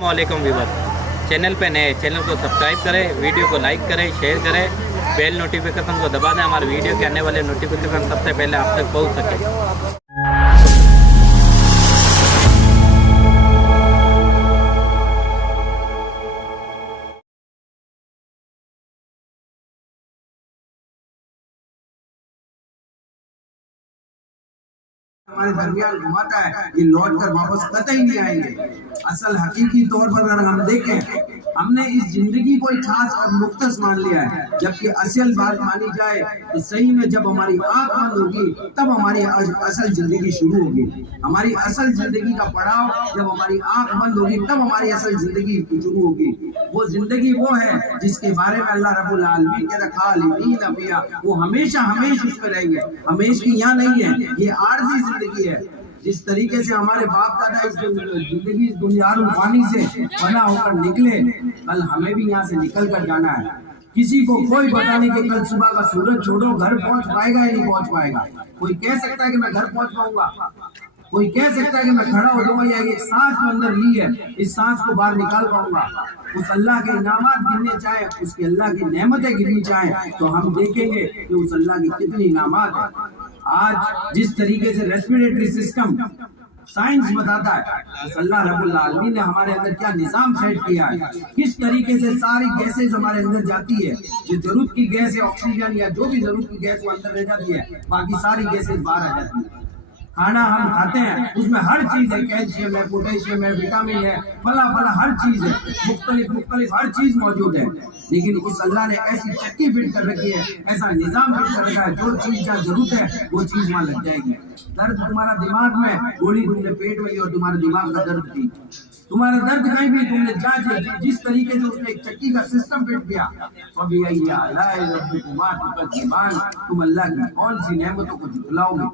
वालेकुम viewers, channel पे नए चैनल को सब्सक्राइब करें, वीडियो को लाइक करें, शेयर करें, बेल नोटिफिकेशन को दबा दें, हमारे वीडियो के आने वाले नोटिफिकेशन सबसे पहले आप तक पहुंच सके। हमारे दरमियान घुमाता है, ये लौट कर वापस कतई नहीं आएंगे। असल हकीकी तौर पर अगर हम देखें, हमने इस जिंदगी को एक खास और मुख्तस मान लिया है, जबकि असल बात मानी जाए तो सही में जब हमारी आंख बंद होगी तब हमारी असल जिंदगी शुरू होगी। हमारी असल जिंदगी का पड़ाव जब हमारी आंख बंद होगी तब हमारी असल जिंदगी शुरू होगी। वो जिंदगी वो है जिसके बारे में अल्लाह रब्बुल आलमीन कहता है खालिदीन फिहा, वो हमेशा हमेशा उस पे रहेंगे। हमेशा की यहाँ नहीं है, ये आर्जी जिंदगी है। जिस तरीके से हमारे बाप दादा इस जिंदगी इस दुनियारुल फानी से बना होकर निकले, कल हमें भी यहाँ से निकल कर जाना है। किसी को कोई पता नहीं कि कल सुबह का सूरज छोड़ो घर पहुंच पाएगा या नहीं पहुंच पाएगा। कोई कह सकता है कि मैं घर पहुंच पाऊंगा, कोई कह सकता है कि मैं खड़ा हो जाऊंगा, या एक सांस में अंदर ली है इस सांस को बाहर निकाल पाऊंगा। उस अल्लाह के इनामात गिनने चाहे, उसके अल्लाह की नेमतें गिननी चाहे तो हम देखेंगे कि उस अल्लाह की कितनी इनामात है। आज जिस तरीके से रेस्पिरेटरी सिस्टम साइंस बताता है, अल्लाह रब्बुल आलमीन ने हमारे अंदर क्या निजाम सेट किया है, किस तरीके से सारी गैसेज हमारे अंदर जाती है। जो जरूरत की गैस है ऑक्सीजन या जो भी जरूरत की गैस वो अंदर रह जाती है, बाकी सारी गैसेज बाहर आ जाती है। खाना हम खाते हैं उसमें हर चीज है, कैल्शियम है, पोटेशियम है, विटामिन है, फला फला हर चीज है, मुख्तलिफ हर चीज मौजूद है। लेकिन उस अल्लाह ने ऐसी चक्की फिट कर रखी है, ऐसा निजाम फिट कर रखा है, जो चीज जहाँ जरूरत है वो चीज वहाँ लग जाएगी। दर्द तुम्हारा दिमाग में, गोली तुमने पेट में ली और तुम्हारे दिमाग का दर्द थी, तुम्हारा दर्द कहीं भी तुमने जांच जिस तरीके से उसने एक चक्की का सिस्टम फिट किया। तुम अल्लाह की कौन सी नेमतों को झुठलाओगे।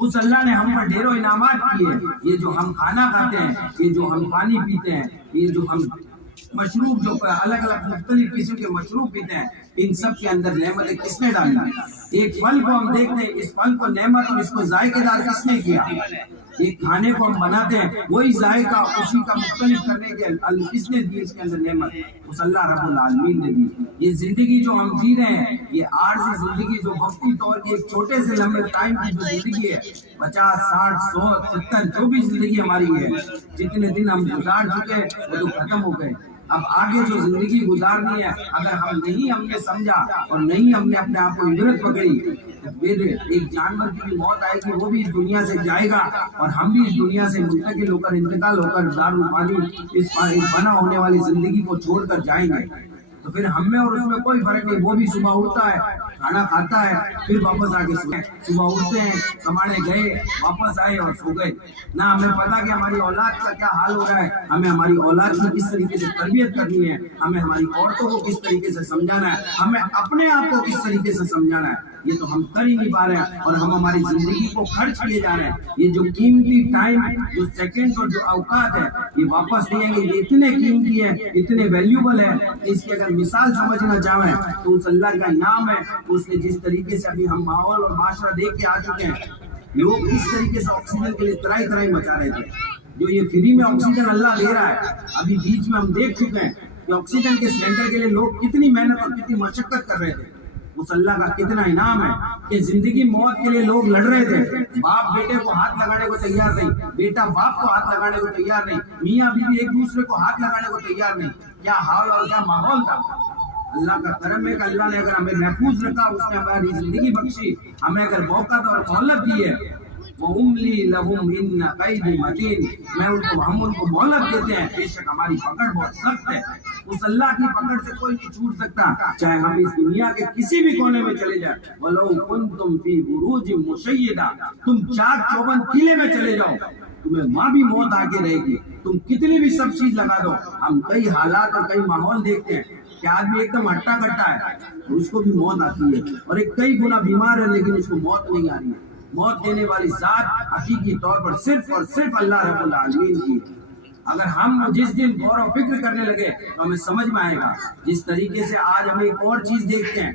उस अल्लाह ने हम पर ढेरों इनामात किए। ये जो हम खाना खाते हैं, ये जो हम पानी पीते हैं, ये जो हम मशरूब जो अलग अलग मुख्तलिफ किस्म के मशरूब पीते हैं, इन सब के अंदर नेमतें किसने डाली। एक फल को हम देखते हैं, इस फल को नेमत और इसको जायकेदार किसने किया। एक खाने को हम बनाते हैं, वही जायका उसी का मुख्तलिफ करने के किसने दी, इसके अंदर नेमत उस अल्लाह रब्बुल आलमीन ने दी। ये जिंदगी जो हम जी रहे हैं, ये आर्जी जिंदगी जो वक्ती तौर की एक छोटे से लंबे टाइम की जो जिंदगी है, 50, 60, 100, 70 जो भी जिंदगी हमारी है, जितने दिन हम गुजार चुके वो तो खत्म हो गए। अब आगे जो जिंदगी गुजारनी है, अगर हम नहीं हमने समझा और नहीं हमने अपने आप को इबरत पकड़ी, तो फिर एक जानवर की भी मौत आएगी, वो भी इस दुनिया से जाएगा और हम भी इस दुनिया से मुंतकिल होकर इंतकाल होकर दारुल फानी इस बना होने वाली जिंदगी को छोड़कर जाएंगे। तो फिर हम में और उसमें कोई फर्क नहीं। वो भी सुबह उठता है, खाना खाता है, फिर वापस आके सुबह उठते हैं, कमाने गए, वापस आए और सो गए। ना हमें पता कि हमारी औलाद का क्या हाल हो रहा है, हमें हमारी औलाद की किस तरीके से तरबियत करनी है, हमें हमारी औरतों को किस तरीके से समझाना है, हमें अपने आप को किस तरीके से समझाना है, ये तो हम कर ही नहीं पा रहे हैं। और हम हमारी जिंदगी को खर्च किए जा रहे हैं। ये जो कीमती टाइम, जो सेकंड और जो औकात है, ये वापस नहीं आएंगे। ये इतने कीमती है, इतने वैल्यूबल है, इसकी अगर मिसाल समझना चाहे तो उस अल्लाह का नाम है। उसने जिस तरीके से अभी हम माहौल और माशरा देख के आ चुके हैं, लोग इस तरीके से ऑक्सीजन के लिए तराई तराई मचा रहे थे। जो ये फ्री में ऑक्सीजन अल्लाह दे रहा है, अभी बीच में हम देख चुके हैं कि ऑक्सीजन के सिलेंडर के लिए लोग कितनी मेहनत और कितनी मशक्कत कर रहे थे। उस अल्लाह का कितना इनाम है कि जिंदगी मौत के लिए लोग लड़ रहे थे। बाप बेटे को हाथ लगाने को तैयार नहीं, बेटा बाप को हाथ लगाने को तैयार नहीं, मियाँ बीवी एक दूसरे को हाथ लगाने को तैयार नहीं। क्या हाल और क्या माहौल था। अल्लाह का करम है कि अल्लाह ने अगर हमें महफूज रखा, उसने हमारी जिंदगी बख्शी, हमें अगर मौका और मोहलत दी है, हम उनको मोहलत देते हैं। बेशक हमारी पकड़ बहुत सख्त है, उस अल्लाह की पकड़ से कोई नहीं छूट सकता, चाहे हम इस दुनिया के किसी भी कोने में चले जाए। तुम 4 किले में चले जाओ, तुम्हें वहां भी मौत आके रहेगी। तुम कितनी भी सब चीज लगा दो। हम कई हालात और कई माहौल देखते हैं कि आदमी एकदम हट्टा कट्टा है, तो उसको भी मौत आती है, और एक कई गुना बीमार है लेकिन उसको मौत नहीं आ रही है। मौत देने वाली जात हकीकी तौर पर सिर्फ और सिर्फ अल्लाह रब्बुल आलमीन की। अगर हम जिस दिन गौर और फिक्र करने लगे तो हमें समझ में आएगा। जिस तरीके से आज हम एक और चीज देखते हैं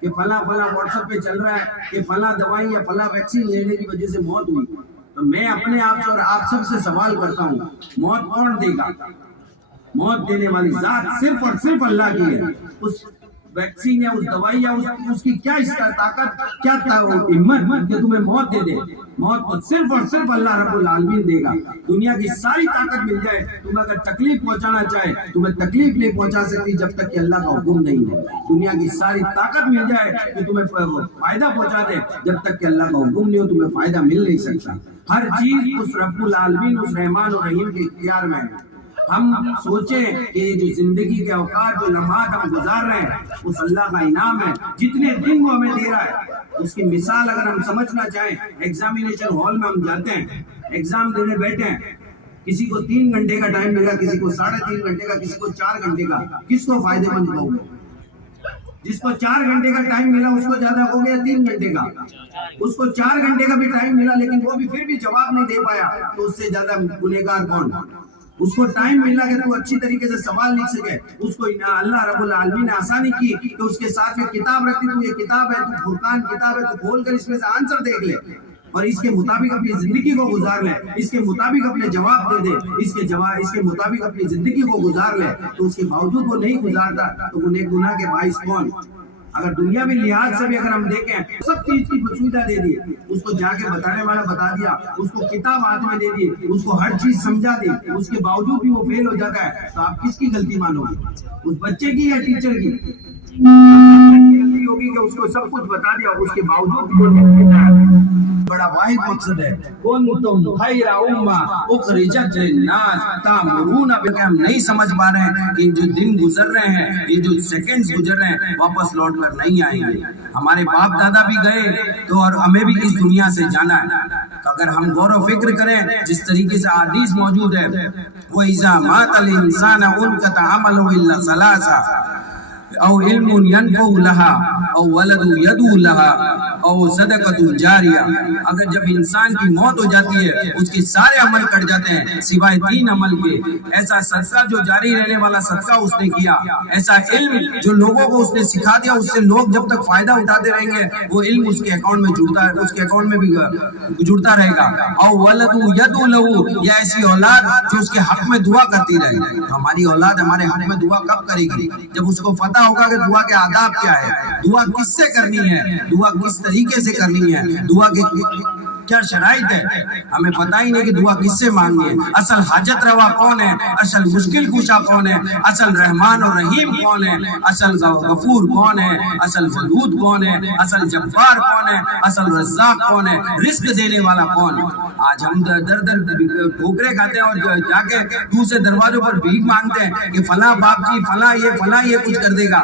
कि फला व्हाट्सएप पे चल रहा है कि फला दवाई या फला वैक्सीन लेने की वजह से मौत हुई, तो मैं अपने आप से और आप सब से सवाल करता हूँ, मौत कौन देगा। मौत देने वाली जात सिर्फ और सिर्फ अल्लाह की है। उस वैक्सीन या उस दवाई या उसकी क्या ताकत, क्या हिम्मत कि तुम्हें मौत दे दे। मौत तो सिर्फ और सिर्फ अल्लाह रब्बुल आलमीन देगा। दुनिया की सारी ताकत मिल जाए, तुम्हें अगर तकलीफ पहुंचाना चाहे तुम्हें तकलीफ नहीं पहुंचा सकती जब तक कि अल्लाह का हुक्म नहीं है। दुनिया की सारी ताकत मिल जाए कि तुम्हें फायदा पहुंचा दे, जब तक कि अल्लाह का हुक्म नहीं हो तुम्हें फायदा मिल नहीं सकता। हर चीज उस रब्बुल आलमीन, उस रहमान और रहीम के इख्तियार में है। हम सोचें कि ये जो जिंदगी के औकात, जो लम्हात हम गुजार रहे हैं, उस अल्लाह का इनाम है। जितने दिन वो हमें दे रहा है, उसकी मिसाल अगर हम समझना चाहें, एग्जामिनेशन हॉल में हम जाते हैं, एग्जाम देने बैठे हैं, किसी को 3 घंटे का टाइम मिला, किसी को 3.5 घंटे का, किसी को 4 घंटे का। किसको फायदेमंद कहोगे? जिसको 4 घंटे का टाइम मिला उसको ज्यादा हो गया 3 घंटे का। उसको 4 घंटे का भी टाइम मिला लेकिन वो भी फिर भी जवाब नहीं दे पाया, तो उससे ज्यादा गुनहगार कौन? उसको टाइम मिला कि तू अच्छी तरीके से सवाल लिख सके, उसको अल्लाह रब्बुल आलमीन ने आसानी की तो उसके साथ में किताब रखती, तू ये किताब है, तू फुरकान किताब है, तू खोल कर इसमें से आंसर देख ले और इसके मुताबिक अपनी जिंदगी को गुजार ले, इसके मुताबिक अपने जवाब दे दे, इसके मुताबिक अपनी जिंदगी को गुजार ले। तो उसके बावजूद वो नहीं गुजारता तो गुनाह के बाइस कौन? अगर दुनियावी लिहाज से भी अगर हम देखें, सब चीज की सुविधा दे दी, उसको जाके बताने वाला बता दिया, उसको किताब हाथ में दे दी, उसको हर चीज समझा दी, उसके बावजूद भी वो फेल हो जाता है, तो आप किसकी गलती मानोगे? उस बच्चे की या टीचर की? गलती होगी कि उसको सब कुछ बता दिया, उसके बावजूद भी वो नहीं देता है। बड़ा वाहिद मकसद है, कुंतुम खैरा उम्मा उखरिजत लिन्नास तामुरूना बिल। हम नहीं समझ पा रहे हैं कि जो दिन गुजर रहे हैं, ये जो सेकंड्स गुजर रहे हैं, वापस लौट कर नहीं आएंगे। हमारे बाप दादा भी गए तो और हमें भी इस दुनिया से जाना है। अगर हम गौर व फिक्र करें, जिस तरीके से हदीस मौजूद है, वो इज़ा मातल इंसान उनकता अमलु इल्ला सलासा औ इल्मुन यनफउ लहा औ वलदु यदू लहा औ सदक़तुन जारिया। अगर जब इंसान की मौत हो जाती है, उसके सारे अमल कट जाते हैं सिवाय 3 अमल के। ऐसा सदका जो जारी रहने वाला सदका उसने किया, ऐसा इल्म जो लोगों को उसने सिखा दिया, उससे लोग जब तक फायदा उठाते रहेंगे वो इल्म उसके अकाउंट में जुड़ता है, उसके अकाउंट में भी जुड़ता रहेगा। और वलदु यदू लहू, या ऐसी औलाद जो उसके हक में दुआ करती रहे। हमारी औलाद हमारे हक में दुआ कब करेगी? जब उसको पता होगा कि दुआ के आदाब क्या है, दुआ किससे करनी है, दुआ किस तरीके से करनी है, दुआ के क्या शराइत है, हमें पता ही नहीं कि दुआ किससे मांगनी है। असल हाजत रवा कौन है, असल मुश्किल कुशा कौन है, असल रहमान और रहीम कौन है, असल गफूर कौन है, असल वदूद कौन है, असल जब्बार कौन है, असल रज़्ज़ाक कौन है, रिस्क देने वाला कौन है। आज हम दर दर ठोकरे खाते हैं और जाके दूसरे दरवाजों पर भीख मांगते हैं कि फला बाप जी फला ये कुछ कर देगा।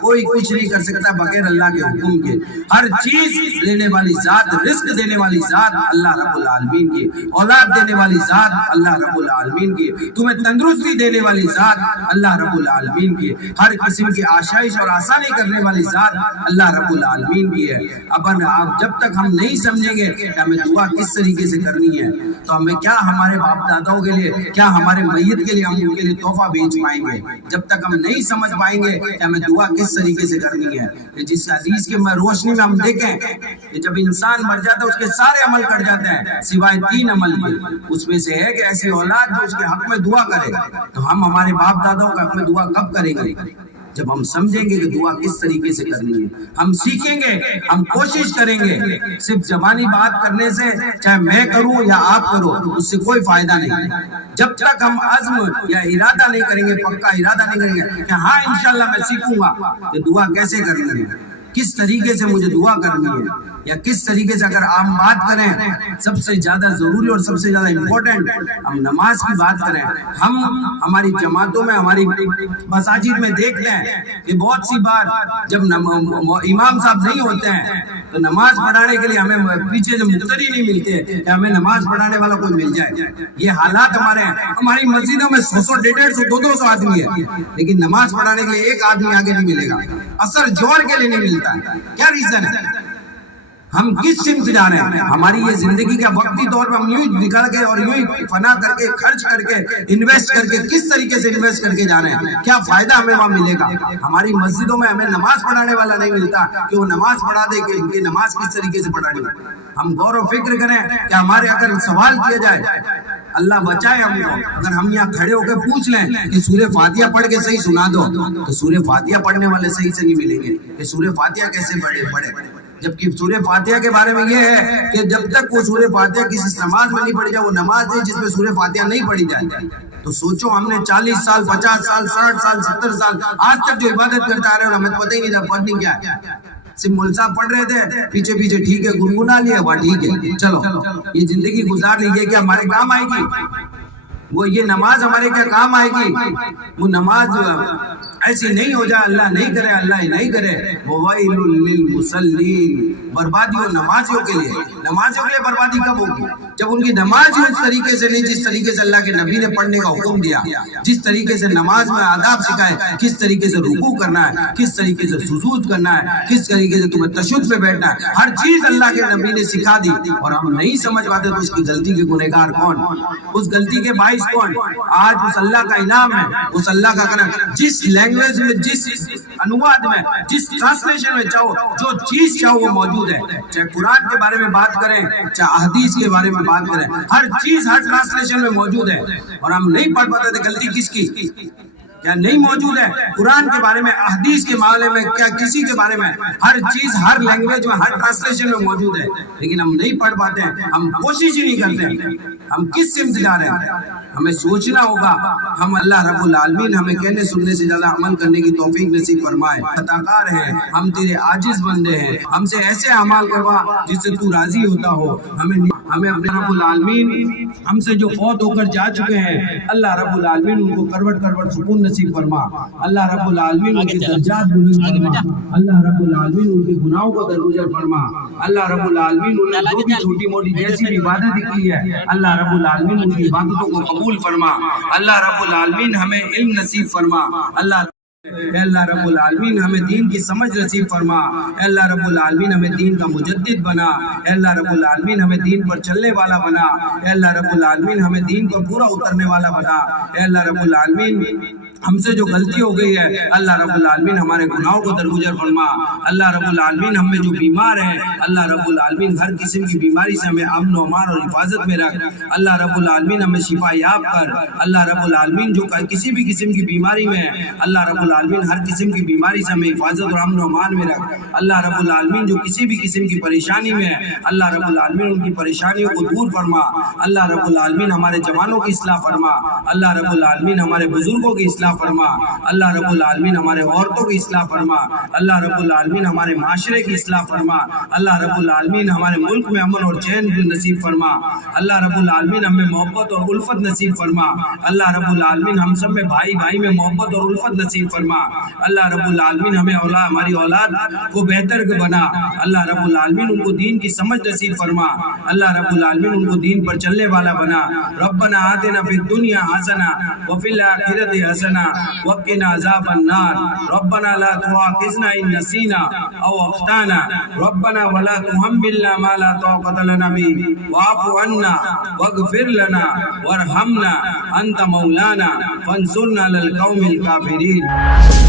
कोई कुछ नहीं कर सकता बगैर अल्लाह के हुक्म के। हर चीज देने वाली जात, रिस्क देने वाली जात अल्लाह रब्बुल आलमीन की, औलाद देने वाली जात अल्लाह रब्बुल आलमीन की, तुम्हें तंदुरुस्ती देने वाली जात अल्लाह रब्बुल आलमीन की, हर किस्म की आशाइश और आसानी करने वाली जात अल्लाह रब्बुल आलमीन की है। अब जब तक हम नहीं समझेंगे कि हमें दुआ किस तरीके से करनी है, तो हमें क्या हमारे बाप दादाओं के लिए, क्या हमारे मैयत के लिए हम उनके लिए तोहफा बेच पाएंगे? जब तक हम नहीं समझ पाएंगे कि हमें दुआ किस तरीके से करनी है। जिस हदीस के रोशनी में हम देखें कि जब इंसान मर जाता है उसके सारे अमल कट जाते हैं सिवाय 3 अमल के। उसमें से है कि ऐसी औलाद जो उसके हक में दुआ करे। तो हम हमारे बाप दादाओं के हक में दुआ कब करेंगे? जब हम समझेंगे कि दुआ किस तरीके से करनी है, हम सीखेंगे, हम कोशिश करेंगे। सिर्फ जबानी बात करने से, चाहे मैं करूं या आप करो, उससे कोई फायदा नहीं। जब तक हम अज़्म या इरादा नहीं करेंगे, पक्का इरादा नहीं करेंगे कि हाँ इंशाल्लाह मैं सीखूंगा कि दुआ कैसे करनी है, किस तरीके से मुझे दुआ करनी है, या किस तरीके से अगर आप बात करें सबसे ज्यादा जरूरी और सबसे ज्यादा इम्पोर्टेंट हम नमाज की बात करें। हम हमारी जमातों में, हमारी मसाजिद में देखते हैं कि बहुत सी बार जब इमाम साहब नहीं होते हैं तो नमाज पढ़ाने के लिए हमें पीछे से मुक्तदी नहीं मिलते कि हमें नमाज पढ़ाने वाला कोई मिल जाए। ये हालात हमारे हैं। हमारी मस्जिदों में 100, 150, 200 आदमी है, लेकिन नमाज पढ़ाने के लिए एक आदमी आगे नहीं मिलेगा, असर जोर के लिए नहीं मिलता है। क्या रीजन है? हम किस सिमत जा रहे हैं? हमारी ये जिंदगी का वक्ती तौर पर हम यूं ही निकल के और यूं ही फना करके, खर्च करके, इन्वेस्ट करके, किस तरीके से इन्वेस्ट करके जा रहे हैं? क्या फायदा हमें वहां मिलेगा? हमारी मस्जिदों में हमें नमाज पढ़ाने वाला नहीं मिलता कि वो नमाज पढ़ा दे कि इनकी नमाज किस तरीके से पढ़ानी है। हम गौर व फिक्र करें कि हमारे अगर सवाल किया जाए, اللہ بچائے ہم کو. اگر ہم یہاں کھڑے ہو کے پوچھ لیں کہ سورہ فاتحہ پڑھ کے صحیح سنا دو تو سورہ فاتحہ پڑھنے والے صحیح سے نہیں ملیں گے کہ سورہ فاتحہ کیسے پڑھے. جبکہ سورہ فاتحہ کے بارے میں یہ ہے کہ جب تک وہ سورہ فاتحہ کسی نماز میں نہیں پڑھی جائے, وہ نماز ہے جس میں سورہ فاتحہ نہیں پڑھی جائے. تو سوچو ہم نے 40 سال 50 سال 60 سال 70 سال آج تک جو عبادت کرتا آ رہے ہیں ہمیں پتہ ہی نہیں تھا پڑھنی کیا ہے. صرف مول صاحب پڑھ رہے تھے پیچھے پیچھے ٹھیک ہے گنگنا لیا وہ ٹھیک ہے چلو یہ زندگی گزار لیجیے کہ ہمارے کام آئے گی. وہ یہ نماز ہمارے کیا کام آئے گی. وہ نماز ایسی نہیں ہو جائے, اللہ نہیں کرے اللہ نہیں کرے. وَوَيْلٌ لِّلْمُصَلِّينَ, بربادی ہو نمازیوں کے لیے. نمازیوں کے لیے بربادی کب ہوگی جب ان کی نماز ہی اس طریقے سے نہیں جس طریقے سے اللہ کے نبی نے پڑھنے کا حکم دیا, جس طریقے سے نماز میں آداب سکھائے, کس طریقے سے رکوع کرنا ہے, کس طریقے سے سجود کرنا ہے, کس طریقے سے تمہیں تشہد پہ بیٹھنا ہے, ہر چیز اللہ کے نبی نے سکھا دی. اور ہم نہیں سمجھ پاتے تو اس کی غلطی کے گنہگار کون, اس غلطی کے باعث کون. آج اس اللہ کا انعام ہے, اس اللہ کا کرم, جس لینگویج میں جس انواد میں جس ٹرانسلیشن میں چاہو جو چیز چاہو وہ موجود ہے. چاہے قرآن کے بارے میں بات کریں چاہے احادیث کے بارے میں بات کریں, ہر چیز ہر ٹرانسلیشن میں موجود ہے. اور ہم نہیں پڑھ پاتے تھے. غلطی کس کی کیا نہیں موجود ہے قرآن کے بارے میں احادیث کے معاملے میں کیا کسی کے بارے میں ہر چیز ہر لینگویج میں ہر ٹرانسلیشن میں موجود ہے, لیکن ہم نہیں پڑھ پاتے ہیں. ہم کوشش ہی نہیں کرتے. ہم کس سمت جا رہے ہیں ہمیں سوچنا ہوگا. ہم اللہ رب العالمین ہمیں کہنے سننے سے زیادہ عمل کرنے کی توفیق نصیب فرمائے. خطاکار ہیں ہم, تیرے عاجز بندے ہیں, ہم سے ایسے اعمال کروا جس سے تو راضی ہوتا ہو. ہمیں اپنے رب العالمین ہم سے جو فوت ہو کر جا چکے ہیں اللہ رب العالمین ان کو کروٹ کروٹ سکون نصیب فرما. اللہ رب العالمین ان کے درجات بلند فرما. اللہ رب العالمین ان کے گناہوں کو درگزر فرما. اللہ رب العالمین انہیں جو بھی چھوٹی موٹی جیسی بھی عبادت کی ہے اللہ رب العالمین ان کی عبادتوں کو قبول فرما. اللہ رب العالمین ہمیں علم نصیب فرما. اے اللہ رب العالمین ہمیں دین کی سمجھ نصیب فرما. اے اللہ رب العالمین ہمیں دین کا مجدد بنا. اے اللہ رب العالمین ہمیں دین پر چلنے والا بنا. اے اللہ رب العالمین ہمیں دین کو پورا اترنے والا بنا. اے اللہ رب العالمین ہم سے جو غلطی ہو گئی ہے اللہ رب العالمین ہمارے گناہوں کو درگزر فرما. اللہ رب العالمین ہم میں جو بیمار ہیں اللہ رب العالمین ہر قسم کی بیماری سے ہمیں امن و امان اور حفاظت میں رکھ. اللہ رب العالمین ہمیں شفا یاب کر. اللہ رب العالمین جو کسی بھی قسم کی بیماری میں ہے اللہ رب العالمین ہر قسم کی بیماری سے ہمیں حفاظت اور امن و امان میں رکھ. اللہ رب العالمین جو کسی بھی قسم کی پریشانی میں ہے اللہ رب العالمین ان کی پریشانیوں کو دور فرما. اللہ رب العالمین ہمارے جوانوں کی اصلاح فرما. اللہ رب العالمین ہمارے بزرگوں کی اصلاح فرما. اللہ رب العالمین ہمارے عورتوں کی اصلاح فرما. اللہ رب العالمین ہمارے معاشرے کی اصلاح فرما. اللہ رب العالمین ہمارے ملک میں امن اور چین نصیب فرما. اللہ رب العالمین ہمیں محبت اور الفت نصیب فرما. اللہ رب العالمین ہم سب میں بھائی بھائی میں محبت اور الفت نصیب فرما. اللہ رب العالمین ہمیں ہماری اولاد کو بہتر بنا. اللہ رب العالمین ان کو دین کی سمجھ نصیب فرما. اللہ رب العالمین ان کو دین پر چلنے والا بنا. ربنا آتنا فی الدنیا حسنہ وفی الآخرۃ حسنہ وقنا عذاب النار. ربنا لا تؤاخذنا ان نسینا او اخطانا. ربنا ولا تحملنا ما لا طاقة لنا به واعف عنا واغفر لنا وارحمنا انت مولانا فانصرنا على القوم الكافرين.